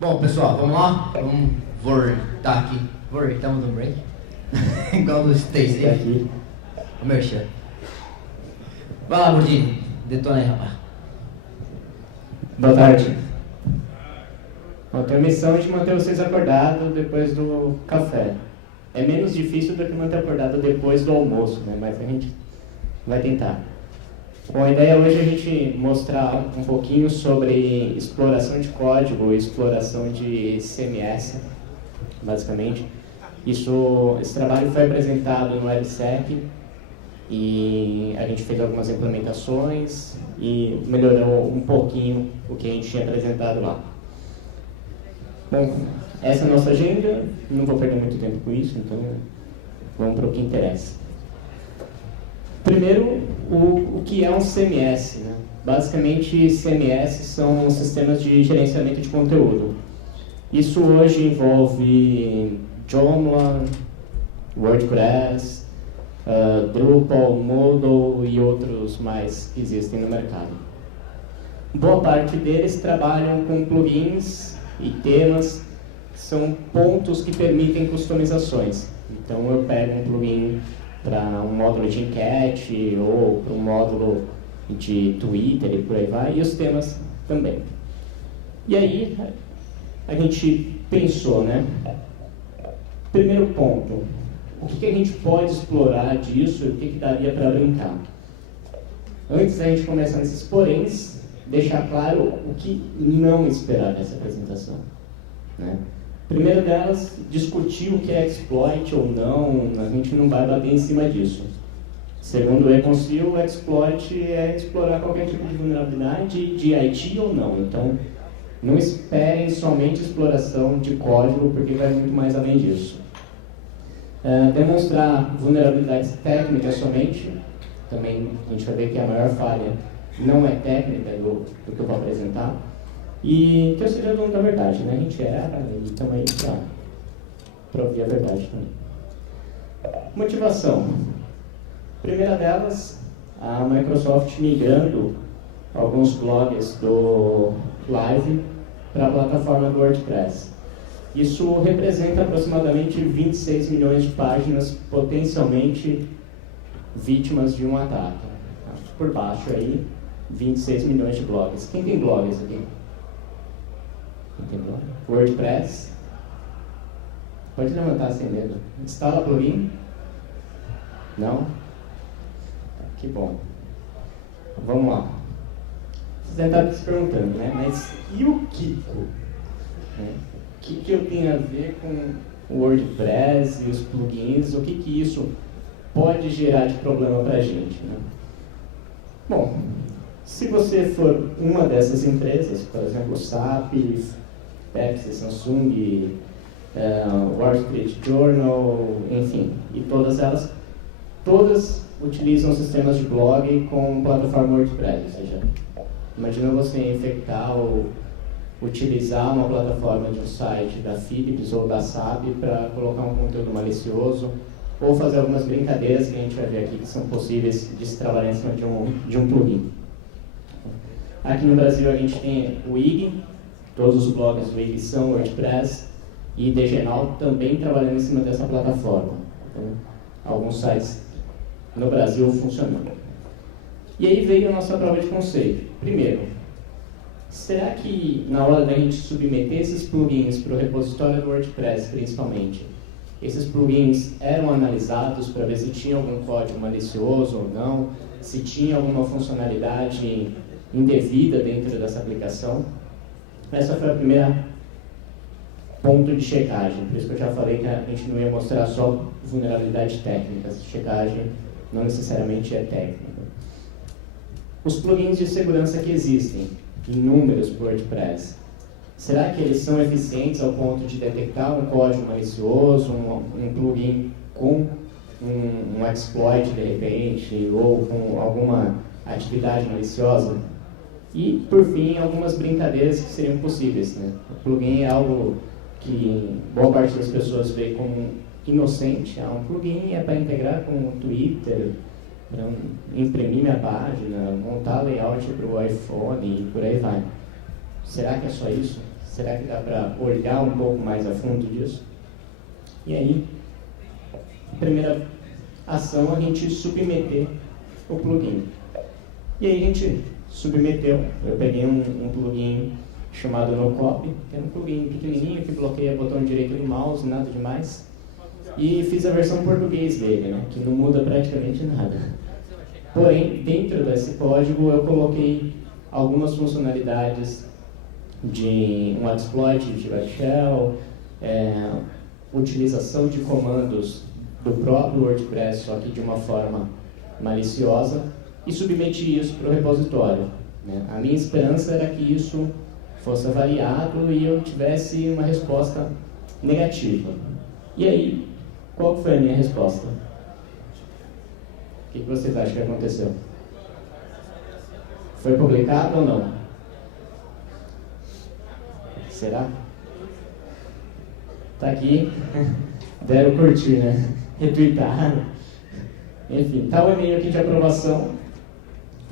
Bom, pessoal, vamos lá? Vamos voltar aqui. Voltamos no break. Igual do Stacy aqui. O Merchan. Vai lá, Budinho. Detona aí, rapaz. Boa tarde. Bom, tenho a missão de manter vocês acordados depois do café. É menos difícil do que manter acordado depois do almoço, né? Mas a gente vai tentar. Bom, a ideia hoje é a gente mostrar um pouquinho sobre exploração de código e exploração de CMS, basicamente. Esse trabalho foi apresentado no WebSec e a gente fez algumas implementações e melhorou um pouquinho o que a gente tinha apresentado lá. Bom, essa é a nossa agenda, não vou perder muito tempo com isso, então vamos para o que interessa. Primeiro, o que é um CMS, né? Basicamente, CMS são sistemas de gerenciamento de conteúdo. Isso hoje envolve Joomla, WordPress, Drupal, Moodle e outros mais que existem no mercado. Boa parte deles trabalham com plugins e temas, são pontos que permitem customizações. Então eu pego um plugin para um módulo de enquete ou para um módulo de Twitter e por aí vai, e os temas também. E aí a gente pensou, né? Primeiro ponto, o que a gente pode explorar disso e o que daria para brincar? Antes da gente começar nesses poréns, deixar claro o que não esperar dessa apresentação, né? Primeiro delas, discutir o que é exploit ou não, a gente não vai bater em cima disso. Segundo o Reconcil, o exploit é explorar qualquer tipo de vulnerabilidade de IT ou não. Então, não esperem somente exploração de código, porque vai muito mais além disso. Demonstrar vulnerabilidades técnicas somente, também a gente vai ver que a maior falha não é técnica do que eu vou apresentar. E que eu seja dono da verdade, né? A gente erra e estamos aí para ouvir a verdade também. Motivação. Primeira delas, a Microsoft migrando alguns blogs do Live para a plataforma do WordPress. Isso representa aproximadamente 26 milhões de páginas potencialmente vítimas de um ataque. Por baixo aí, 26 milhões de blogs. Quem tem blogs aqui? WordPress. Pode levantar sem medo. Instala plugin? Não? Que bom. Vamos lá. Vocês devem estar se perguntando, né? Mas e o Kiko? O que eu tenho a ver com o WordPress e os plugins? O que isso pode gerar de problema para a gente, né? Bom, se você for uma dessas empresas, por exemplo, SAP, Pepsi, Samsung, Wall Street Journal, enfim, e todas elas, todas utilizam sistemas de blog com plataforma WordPress, ou seja, imagina você infectar ou utilizar uma plataforma de um site da Philips ou da SAP para colocar um conteúdo malicioso ou fazer algumas brincadeiras que a gente vai ver aqui que são possíveis de se trabalhar em cima de um plugin. Aqui no Brasil a gente tem o IG, todos os blogs do IG são WordPress e DGNOW também trabalhando em cima dessa plataforma. Então, alguns sites no Brasil funcionando. E aí veio a nossa prova de conceito. Primeiro, será que na hora da gente submeter esses plugins para o repositório do WordPress, principalmente, esses plugins eram analisados para ver se tinha algum código malicioso ou não, se tinha alguma funcionalidade indevida dentro dessa aplicação? Essa foi a primeira ponto de checagem, por isso que eu já falei que a gente não ia mostrar só vulnerabilidade técnica, essa checagem não necessariamente é técnica. Os plugins de segurança que existem, inúmeros por WordPress, será que eles são eficientes ao ponto de detectar um código malicioso, um plugin com um exploit de repente, ou com alguma atividade maliciosa? E, por fim, algumas brincadeiras que seriam possíveis, né? O plugin é algo que boa parte das pessoas vê como inocente. Um plugin é para integrar com o Twitter, para imprimir minha página, montar layout para o iPhone e por aí vai. Será que é só isso? será que dá para olhar um pouco mais a fundo disso? E aí, primeira ação, a gente submeter o plugin. E aí a gente submeteu, eu peguei um plugin chamado NoCopy, que era um plugin pequenininho que bloqueia o botão direito do mouse, nada demais. E fiz a versão português dele, né, que não muda praticamente nada. Porém, dentro desse código eu coloquei algumas funcionalidades de um exploit de Web Shell, utilização de comandos do próprio WordPress, só que de uma forma maliciosa, e submeti isso para o repositório. A minha esperança era que isso fosse avaliado e eu tivesse uma resposta negativa. E aí, qual foi a minha resposta? O que vocês acham que aconteceu? Foi publicado ou não? Será? Tá aqui, deram curtir, né? Retweetaram. Enfim, tá o e-mail aqui de aprovação.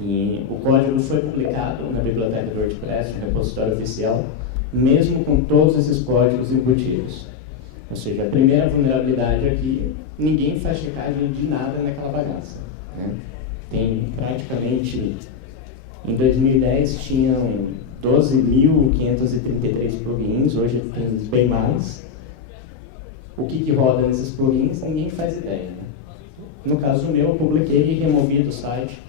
E o código foi publicado na biblioteca do WordPress, no repositório oficial, mesmo com todos esses códigos embutidos. Ou seja, a primeira vulnerabilidade aqui, ninguém faz checagem de nada naquela bagaça. Né? Tem praticamente, em 2010 tinham 12.533 plugins, hoje tem bem mais. O que roda nesses plugins, ninguém faz ideia. Né? No caso meu, eu publiquei e removi do site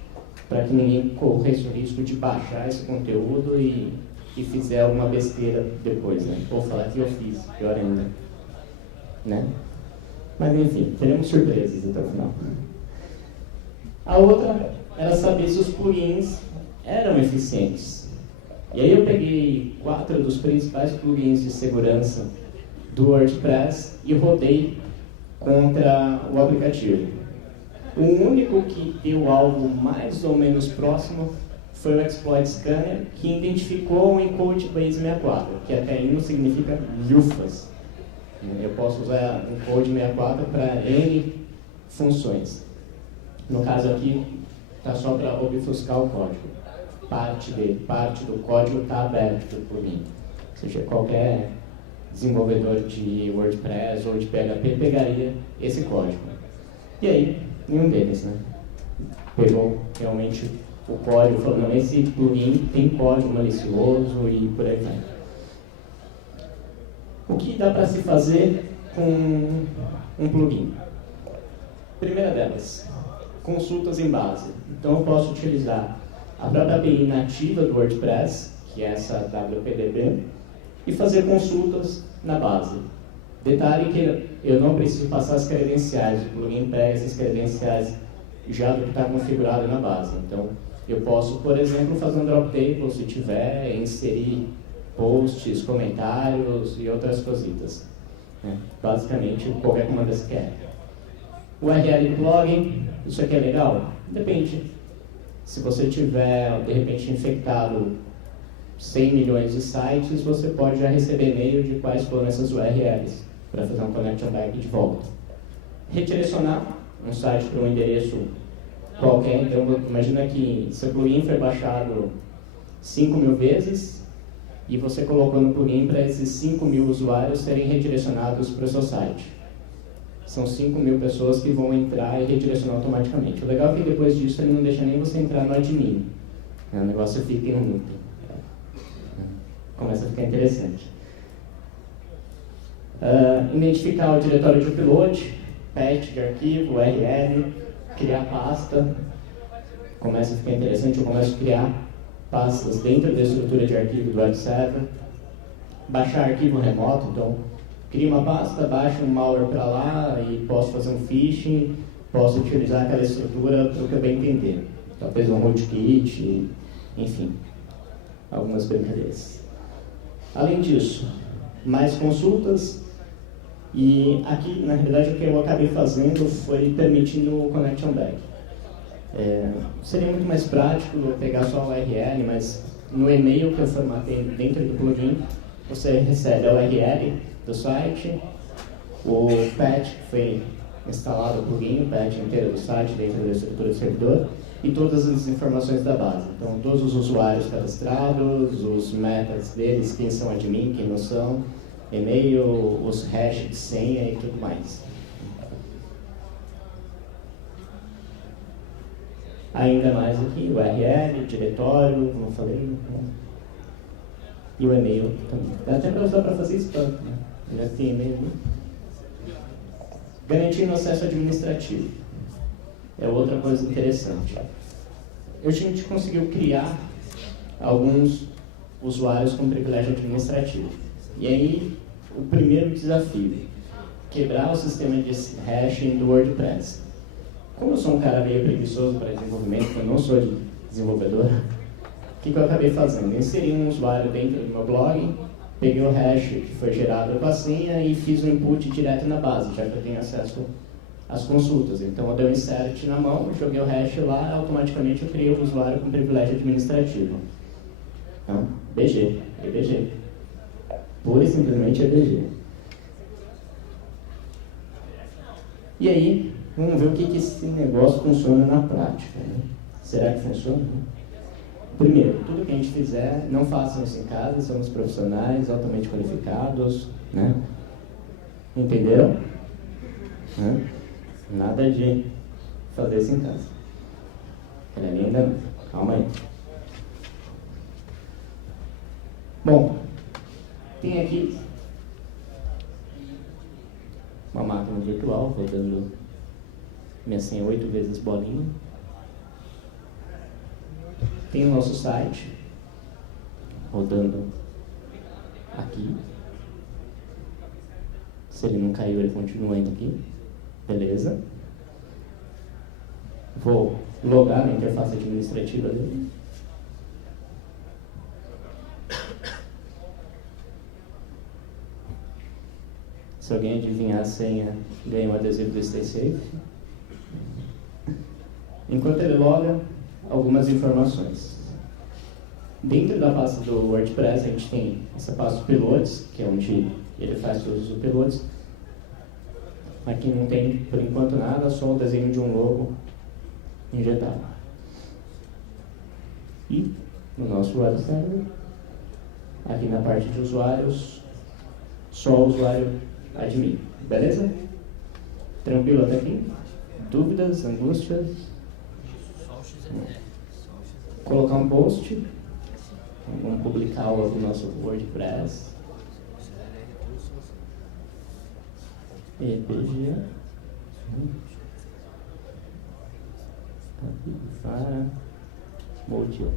para que ninguém corresse o risco de baixar esse conteúdo e fizer alguma besteira depois, né? Ou falar que eu fiz, pior ainda. Né? Mas enfim, teremos surpresas até o final. A outra era saber se os plugins eram eficientes. E aí eu peguei 4 dos principais plugins de segurança do WordPress e rodei contra o aplicativo. O único que deu algo mais ou menos próximo foi o Exploit Scanner, que identificou o encode base 64, que até aí não significa lufas. Eu posso usar um code 64 para N funções. No caso aqui, está só para obfuscar o código. Parte do código está aberto do plugin. Ou seja, qualquer desenvolvedor de WordPress ou de PHP pegaria esse código. E aí, nenhum deles, né? Pegou realmente o código, falou, não, esse plugin tem código malicioso e por aí vai. O que dá para se fazer com um plugin? Primeira delas, consultas em base. Então eu posso utilizar a própria API nativa do WordPress, que é essa WPDB, e fazer consultas na base. Detalhe que eu não preciso passar as credenciais, o plugin pega essas credenciais já do que está configurado na base. Então, eu posso, por exemplo, fazer um drop table se tiver, inserir posts, comentários e outras cositas. Basicamente, qualquer comando SQL. URL plugin, isso aqui é legal? Depende. Se você tiver, de repente, infectado 100 milhões de sites, você pode já receber e-mail de quais foram essas URLs, para fazer um connection back de volta. Redirecionar um site para um endereço qualquer, então imagina que seu plugin foi baixado 5.000 vezes e você colocou no plugin para esses 5.000 usuários serem redirecionados para o seu site. São 5.000 pessoas que vão entrar e redirecionar automaticamente. O legal é que depois disso ele não deixa nem você entrar no admin. O negócio fica em loop. Começa a ficar interessante. Identificar o diretório de upload, patch de arquivo, URL, criar pasta. Começa a ficar interessante, eu começo a criar pastas dentro da estrutura de arquivo do web server. Baixar arquivo remoto, então crio uma pasta, baixo um malware para lá e posso fazer um phishing, posso utilizar aquela estrutura para o que eu bem entender. Talvez um rootkit, enfim, algumas brincadeiras. Além disso, mais consultas. E aqui, na realidade, o que eu acabei fazendo foi permitindo o connection back. Seria muito mais prático eu pegar só a URL, mas no e-mail que eu formatei dentro do plugin, você recebe a URL do site, o patch que foi instalado o plugin, o patch inteiro do site dentro da estrutura do servidor, e todas as informações da base. Então, todos os usuários cadastrados, os metas deles, quem são admin, quem não são, e-mail, os hash de senha e tudo mais. Ainda mais aqui, o URL, diretório, como eu falei, né? E o e-mail também. Dá até para usar para fazer spam, né? Já tem e-mail ali. Garantindo acesso administrativo. É outra coisa interessante. A gente conseguiu criar alguns usuários com privilégio administrativo. E aí, o primeiro desafio, quebrar o sistema de hashing do WordPress. Como eu sou um cara meio preguiçoso para desenvolvimento, eu não sou desenvolvedor, o que eu acabei fazendo? Eu inseri um usuário dentro do meu blog, peguei o hash que foi gerado com a senha e fiz um input direto na base, já que eu tenho acesso às consultas. Então eu dei um insert na mão, joguei o hash lá, automaticamente eu criei um usuário com privilégio administrativo. Então, BG, EBG. Pura e simplesmente EBG. E aí, vamos ver o que esse negócio funciona na prática. Né? Será que funciona? Primeiro, tudo que a gente fizer, não façam isso em casa, somos profissionais, altamente qualificados, né? Entenderam? Né? Nada de fazer isso em casa. Ela ainda não. Calma aí. Bom, tem aqui uma máquina virtual rodando minha senha 8 vezes bolinha. Tem o nosso site rodando aqui. Se ele não caiu, ele continua indo aqui. Beleza. Vou logar na interface administrativa dele. Se alguém adivinhar a senha, ganha um adesivo do Stay Safe. Enquanto ele loga, algumas informações. Dentro da pasta do WordPress, a gente tem essa pasta Pilotes, que é onde ele faz o uso do Pilotes. Aqui não tem, por enquanto, nada, só o desenho de um logo injetado. E no nosso web server, aqui na parte de usuários, só o usuário admin. Beleza? Tranquilo até aqui? Dúvidas, angústias? Colocar um post. Vamos publicar o do nosso WordPress. EPG. Para Motil.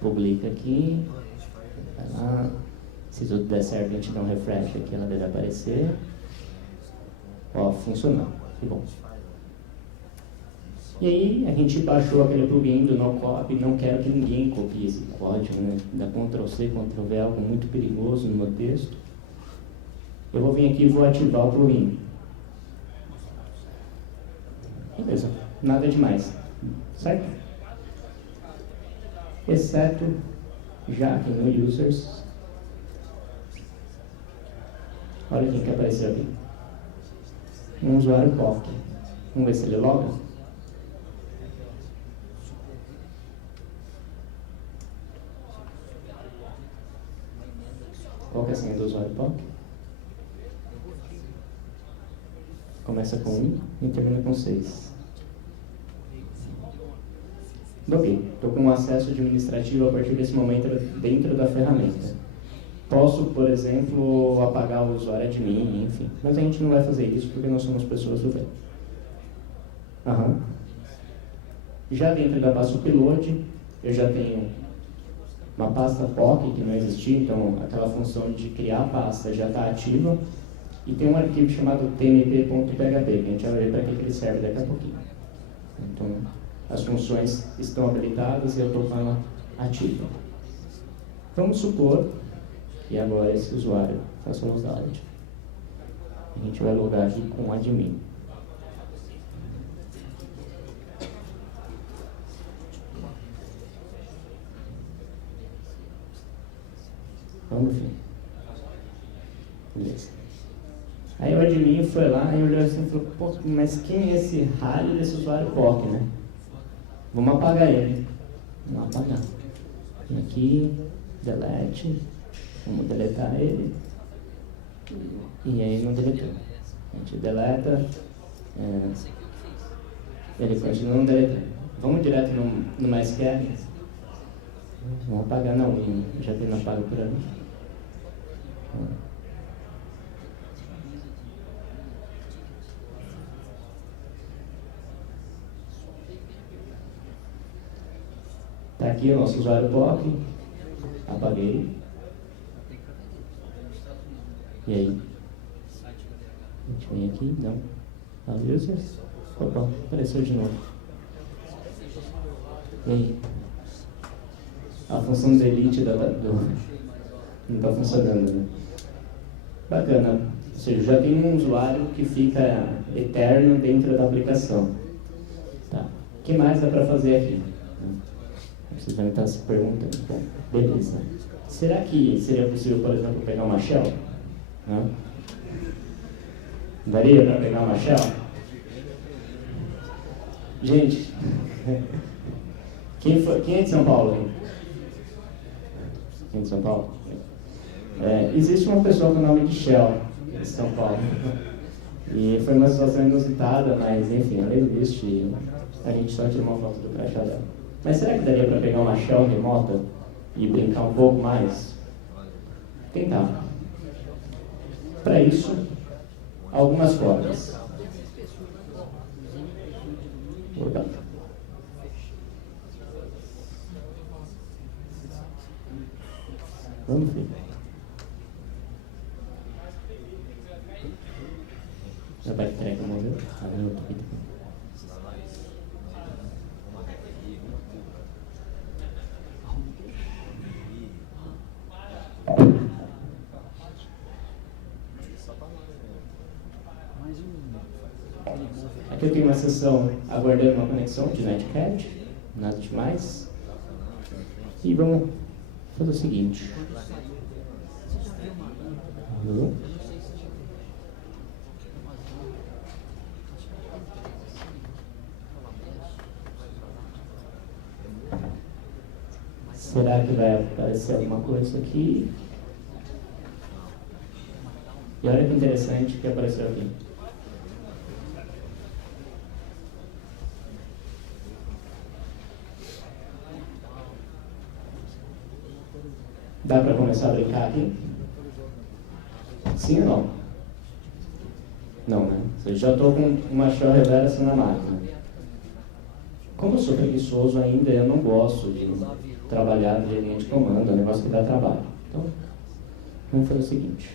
Publica aqui. Vai lá. Se tudo der certo, a gente dá um refresh aqui, ela deve aparecer. Ó, funcionou. Que bom. E aí, a gente baixou aquele plugin do NoCopy. Não quero que ninguém copie esse código, né? Dá Ctrl+C, Ctrl+V, algo muito perigoso no meu texto. Eu vou vir aqui e vou ativar o plugin. Beleza, nada demais, certo? Exceto, já aqui no Users, olha quem que apareceu aqui. Um usuário POC. Vamos ver se ele loga. Qual que é a senha do usuário POC? Começa com 1 e termina com 6. Ok, estou com acesso administrativo a partir desse momento dentro da ferramenta. Posso, por exemplo, apagar o usuário admin, enfim. Mas a gente não vai fazer isso porque nós somos pessoas do bem. Já dentro da pasta Upload, eu já tenho uma pasta POC que não existia, então aquela função de criar a pasta já está ativa. E tem um arquivo chamado tmp.php, que a gente vai ver para que ele serve daqui a pouquinho. Então, as funções estão habilitadas e eu estou com ela ativa. Vamos supor que agora esse usuário faça o logout. A gente vai logar aqui com o admin. Vamos ver. Beleza. Aí o de mim foi lá e olhou assim e falou, pô, mas quem é esse raio desse usuário POC, né? Vamos apagar ele. Vamos apagar. E aqui, delete, vamos deletar ele. E aí não deletou. A gente deleta, ele continua não deletando. Vamos direto no MySQL. Vamos apagar na unha, já tem apago por ali. Está aqui o nosso usuário POC, apaguei. E aí? A gente vem aqui, não. Users. Opa, apareceu de novo. E aí? A função delete não está funcionando, né? Bacana. Ou seja, já tem um usuário que fica eterno dentro da aplicação. Tá. O que mais dá para fazer aqui? Vocês vão estar se perguntando. Bom, beleza. Será que seria possível, por exemplo, pegar uma shell? Não? Daria para pegar uma shell? Gente, quem é de São Paulo? Hein? Quem é de São Paulo? Existe uma pessoa com o nome de Shell em São Paulo. E foi uma situação inusitada, mas enfim, ela existe. A gente só tirou uma foto do crachá dela. Mas será que daria para pegar uma shell remota e brincar um pouco mais? Tentar. Para isso, algumas formas. Opa. Vamos ver. Já vai entregar o modelo? Aqui eu tenho uma sessão aguardando uma conexão de Netcat, nada demais. E vamos fazer o seguinte. Será que vai aparecer alguma coisa aqui? E olha que interessante que apareceu aqui. Dá para começar a brincar aqui? Sim ou não? Não, né? Eu já estou com uma shell reversa na máquina. Como eu sou preguiçoso ainda, eu não gosto de trabalhar de linha de comando, é um negócio que dá trabalho. Então, vamos fazer o seguinte.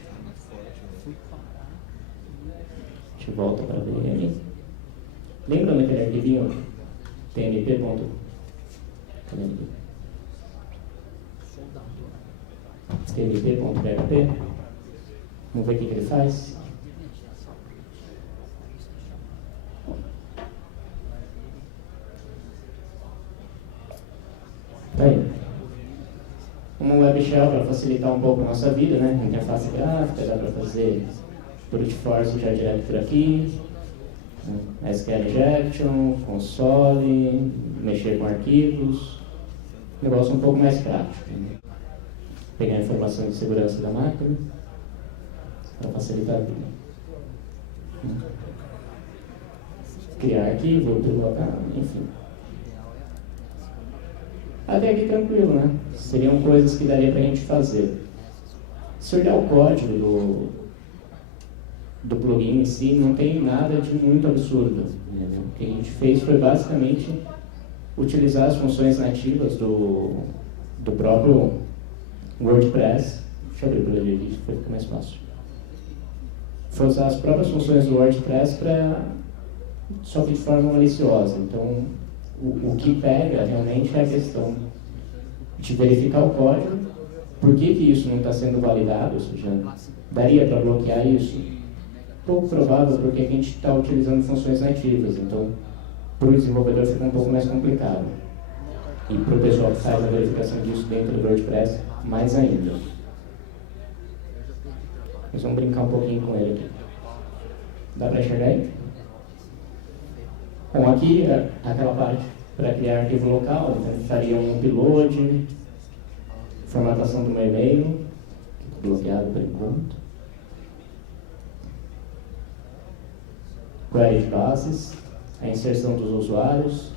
A gente volta para a VM. Lembra daquele arquivinho tnp. tnp.php. Vamos ver o que ele faz. Tá aí. Uma web shell para facilitar um pouco a nossa vida, né? Interface gráfica, dá para fazer brute force já direto por aqui. SQL injection, console, mexer com arquivos. Negócio um pouco mais prático. Pegar a informação de segurança da máquina para facilitar a vida. Criar arquivo, colocar, enfim. Até aqui tranquilo, né? Seriam coisas que daria para a gente fazer. Se olhar o código do plugin em si, não tem nada de muito absurdo. Né? O que a gente fez foi basicamente utilizar as funções nativas do próprio WordPress. Deixa eu abrir por ali, que fica mais fácil. Foi usar as próprias funções do WordPress só que de forma maliciosa. Então, o que pega realmente é a questão de verificar o código. Por que isso não está sendo validado? Ou seja, daria para bloquear isso? Pouco provável, porque a gente está utilizando funções nativas. Então, para o desenvolvedor fica um pouco mais complicado. E para o pessoal que faz a verificação disso dentro do WordPress, mais ainda. Nós vamos brincar um pouquinho com ele aqui. Dá para enxergar aí? Bom, aqui é aquela parte para criar arquivo local, então a gente faria um upload, formatação do meu e-mail, bloqueado por enquanto, query de bases, a inserção dos usuários,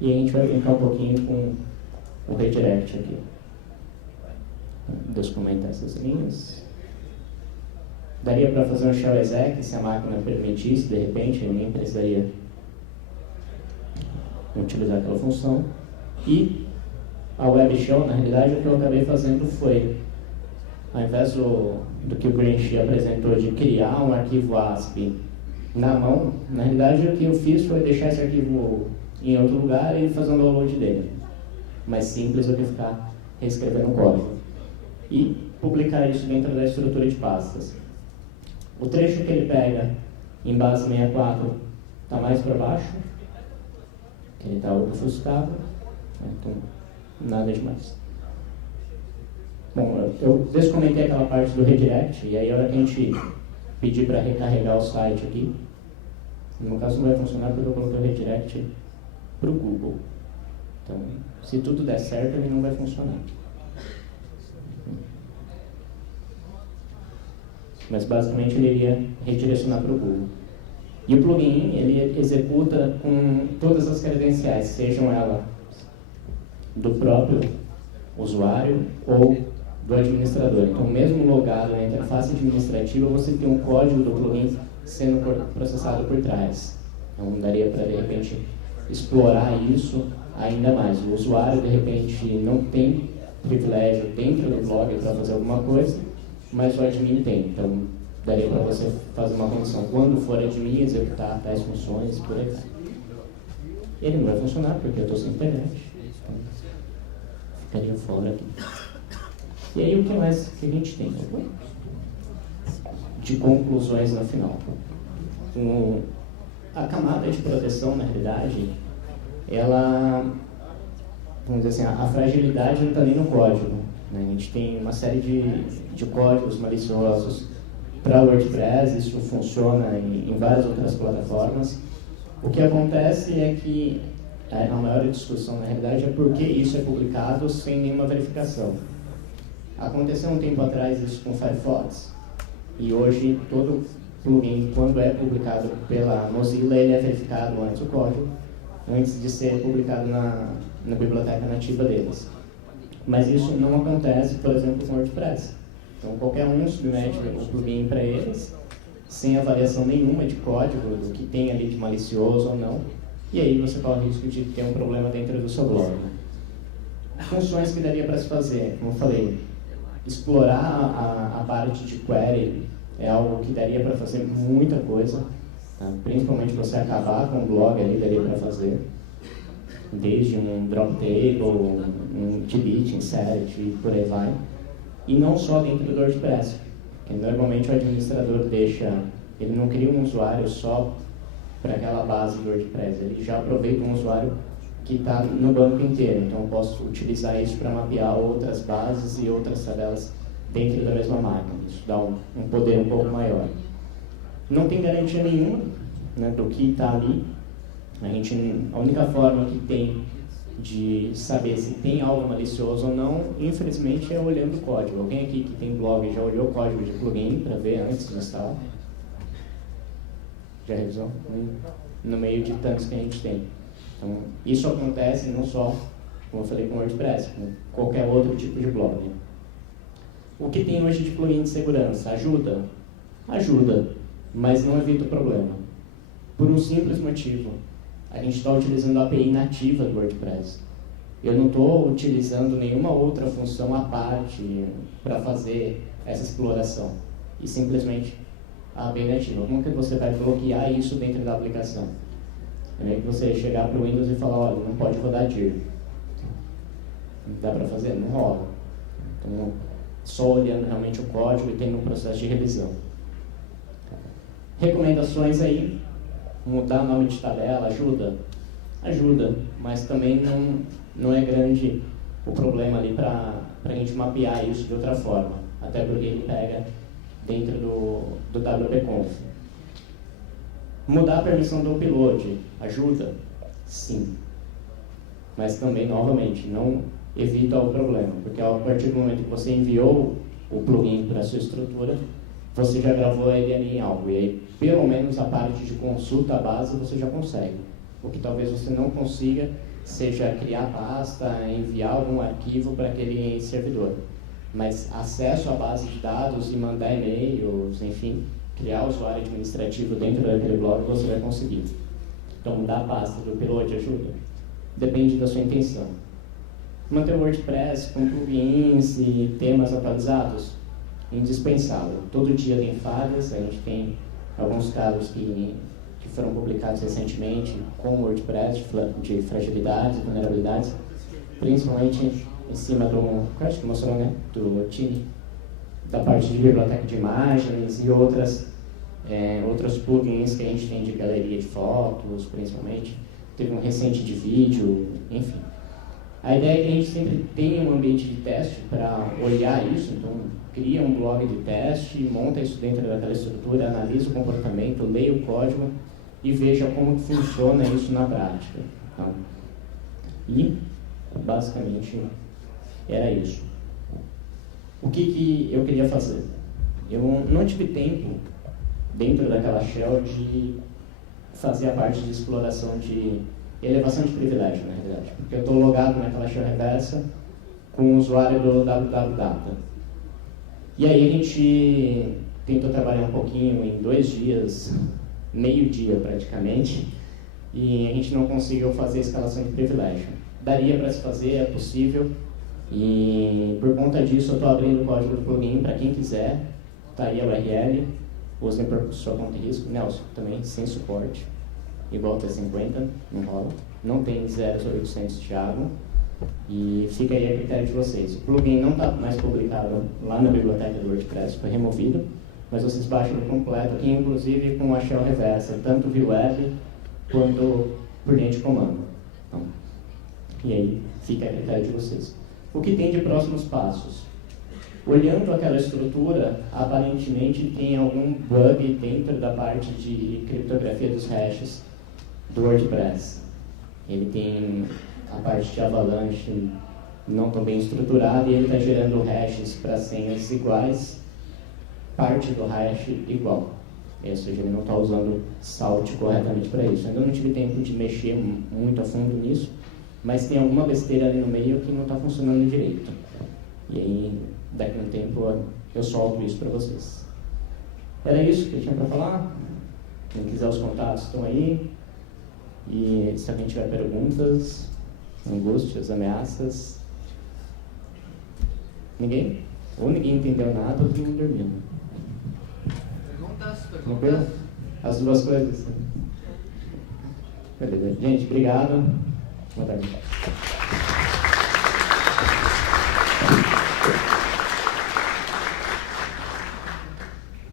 e a gente vai brincar um pouquinho com o redirect aqui. Deixa eu comentar essas linhas. Daria para fazer um shell exec se a máquina permitisse, de repente, eu nem precisaria utilizar aquela função. E a web shell, na realidade, o que eu acabei fazendo foi, ao invés do que o Grinch apresentou de criar um arquivo ASP na mão, na realidade o que eu fiz foi deixar esse arquivo em outro lugar e fazer um download dele. Mais simples do que ficar reescrevendo o código. E publicar isso dentro da estrutura de pastas. O trecho que ele pega em base 64 está mais para baixo, que ele está ofuscado, então nada demais. Bom, eu descomentei aquela parte do redirect, e aí a hora que a gente pedir para recarregar o site aqui, no meu caso não vai funcionar porque eu coloquei o redirect para o Google. Então, se tudo der certo, ele não vai funcionar. Mas basicamente ele iria redirecionar para o Google. E o plugin, ele executa com todas as credenciais, sejam elas do próprio usuário ou do administrador. Então, mesmo logado na interface administrativa, você tem um código do plugin sendo processado por trás. Então, daria para, de repente, explorar isso ainda mais. O usuário, de repente, não tem privilégio dentro do blog para fazer alguma coisa, mas o admin tem. Então, daria para você fazer uma condição. Quando for admin, executar tais funções, por aí vai. Ele não vai funcionar porque eu estou sem internet. Então, ficaria fora aqui. E aí, o que mais que a gente tem? De conclusões no final. A camada de proteção, na realidade, ela, vamos dizer assim, a fragilidade não está nem no código. Né? A gente tem uma série de códigos maliciosos para WordPress, isso funciona em várias outras plataformas. O que acontece é que a maior discussão, na realidade, é por que isso é publicado sem nenhuma verificação. Aconteceu um tempo atrás isso com o Firefox, e hoje todo plugin, quando é publicado pela Mozilla, ele é verificado antes o código, antes de ser publicado na biblioteca nativa deles. Mas isso não acontece, por exemplo, com o WordPress. Então qualquer um submete o plugin para eles, sem avaliação nenhuma de código, do que tem ali de malicioso ou não, e aí você corre o risco de ter um problema dentro do seu blog. Funções que daria para se fazer, como eu falei, explorar a parte de query é algo que daria para fazer muita coisa, tá? Principalmente você acabar com o blog ali, daria para fazer, desde um drop table, um delete, insert e por aí vai. E não só dentro do WordPress, porque normalmente o administrador ele não cria um usuário só para aquela base do WordPress, ele já aproveita um usuário que está no banco inteiro, então eu posso utilizar isso para mapear outras bases e outras tabelas dentro da mesma máquina, isso dá um poder um pouco maior. Não tem garantia nenhuma, né, do que está ali, a única forma que tem de saber se tem algo malicioso ou não, infelizmente, é olhando o código. Alguém aqui que tem blog já olhou o código de plugin para ver antes de instalar? Já revisou? No meio de tantos que a gente tem. Então, isso acontece não só, como eu falei, com o WordPress, com qualquer outro tipo de blog. O que tem hoje de plugin de segurança? Ajuda? Ajuda, mas não evita o problema. Por um simples motivo. A gente está utilizando a API nativa do WordPress. Eu não estou utilizando nenhuma outra função à parte para fazer essa exploração. E simplesmente a API nativa. Como que você vai bloquear isso dentro da aplicação? É que você chegar para o Windows e falar, olha, não pode rodar dir. Dá para fazer? Não rola. Então, só olhando realmente o código e tendo um processo de revisão. Recomendações aí. Mudar nome de tabela ajuda? Ajuda, mas também não é grande o problema ali para a gente mapear isso de outra forma. Até porque ele pega dentro do WP-Conf. Mudar a permissão do upload ajuda? Sim. Mas também, novamente, não evita o problema, porque a partir do momento que você enviou o plugin para a sua estrutura, você já gravou ele ali em algo, e aí pelo menos a parte de consulta à base você já consegue. O que talvez você não consiga seja criar pasta, enviar algum arquivo para aquele servidor. Mas acesso à base de dados e mandar e-mails, enfim, criar usuário administrativo dentro daquele blog você vai conseguir. Então mudar a pasta do upload ajuda? Depende da sua intenção. Manter o WordPress com plugins e temas atualizados? Indispensável. Todo dia tem falhas, a gente tem alguns casos que foram publicados recentemente com o WordPress de fragilidades e vulnerabilidades, principalmente em cima do, acho que mostrou, né, do time, da parte de biblioteca de imagens e outros plugins que a gente tem de galeria de fotos, principalmente. Teve um recente de vídeo, enfim. A ideia é que a gente sempre tenha um ambiente de teste para olhar isso, então cria um blog de teste, monta isso dentro daquela estrutura, analisa o comportamento, leia o código e veja como funciona isso na prática. Tá? E, basicamente, era isso. O que eu queria fazer? Eu não tive tempo, dentro daquela shell, de fazer a parte de exploração de elevação de privilégio, na realidade. Porque eu estou logado naquela shell reversa com o usuário do www.data. E aí a gente tentou trabalhar um pouquinho em 2 dias, meio-dia praticamente, e a gente não conseguiu fazer a escalação de privilégio. Daria para se fazer, é possível, e por conta disso eu estou abrindo o código do plugin para quem quiser, está aí a URL, usem por sua conta e risco. Nelson, também sem suporte, igual T50, não rola, não tem 0/800 Thiago, e fica aí a critério de vocês. O plugin não está mais publicado lá na biblioteca do WordPress, foi removido, mas vocês baixam ele completo aqui, inclusive com a shell reversa, tanto via web quanto por linha de comando. Então, e aí fica a critério de vocês. O que tem de próximos passos? Olhando aquela estrutura, aparentemente tem algum bug dentro da parte de criptografia dos hashes do WordPress. Ele tem a parte de avalanche não tão bem estruturada e ele está gerando hashes para senhas iguais, parte do hash igual. Ou seja, ele não está usando salt corretamente para isso. Ainda não tive tempo de mexer muito a fundo nisso, mas tem alguma besteira ali no meio que não está funcionando direito. E aí, daqui a um tempo, eu solto isso para vocês. Era isso que eu tinha para falar. Quem quiser, os contatos estão aí. E se alguém tiver perguntas, angústias, ameaças... Ninguém? Ou ninguém entendeu nada, ou todo mundo dormindo. Perguntas? As duas coisas. Beleza. Gente, obrigado. Boa tarde.